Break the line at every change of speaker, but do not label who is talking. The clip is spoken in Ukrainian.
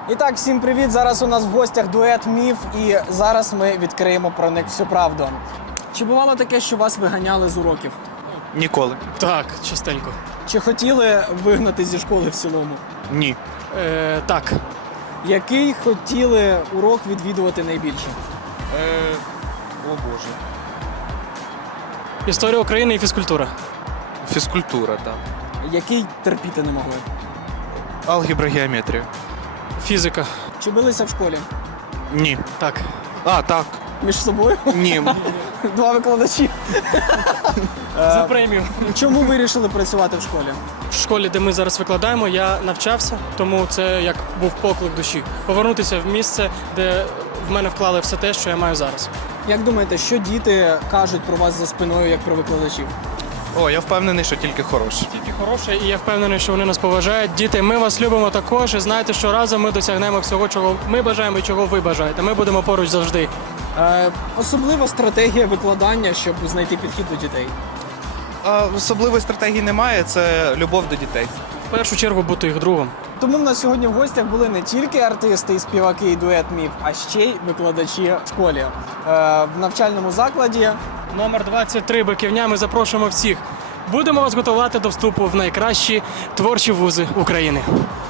І так, всім привіт! Зараз у нас в гостях дует «Міф» і зараз ми відкриємо про них всю правду. Чи бувало таке, що вас виганяли з уроків?
Ніколи.
Так, частенько.
Чи хотіли вигнати зі школи в цілому?
Ні.
Так.
Який хотіли урок відвідувати найбільше?
О Боже.
Історія України і фізкультура.
Фізкультура, так.
Який терпіти не могли?
Алгебра, геометрія.
Фізика.
Чи билися в школі?
Ні.
Так.
А, так.
Між собою?
Ні.
Два викладачі.
За премію.
Чому вирішили працювати в школі?
В школі, де ми зараз викладаємо, я навчався, тому це як був поклик душі. Повернутися в місце, де в мене вклали все те, що я маю зараз.
Як думаєте, що діти кажуть про вас за спиною, як про викладачів?
О, я впевнений, що тільки хороші.
Тільки хороше, і я впевнений, що вони нас поважають. Діти, ми вас любимо також, і знайте, що разом ми досягнемо всього, чого ми бажаємо і чого ви бажаєте. Ми будемо поруч завжди.
Особлива стратегія викладання, щоб знайти підхід до дітей.
Особливої стратегії немає, це любов до дітей.
В першу чергу бути їх другом.
Тому в нас сьогодні в гостях були не тільки артисти і співаки і дует «Міф», а ще й викладачі в школі. В навчальному закладі
Номер 23 Биківня. Ми запрошуємо всіх. Будемо вас готувати до вступу в найкращі творчі вузи України.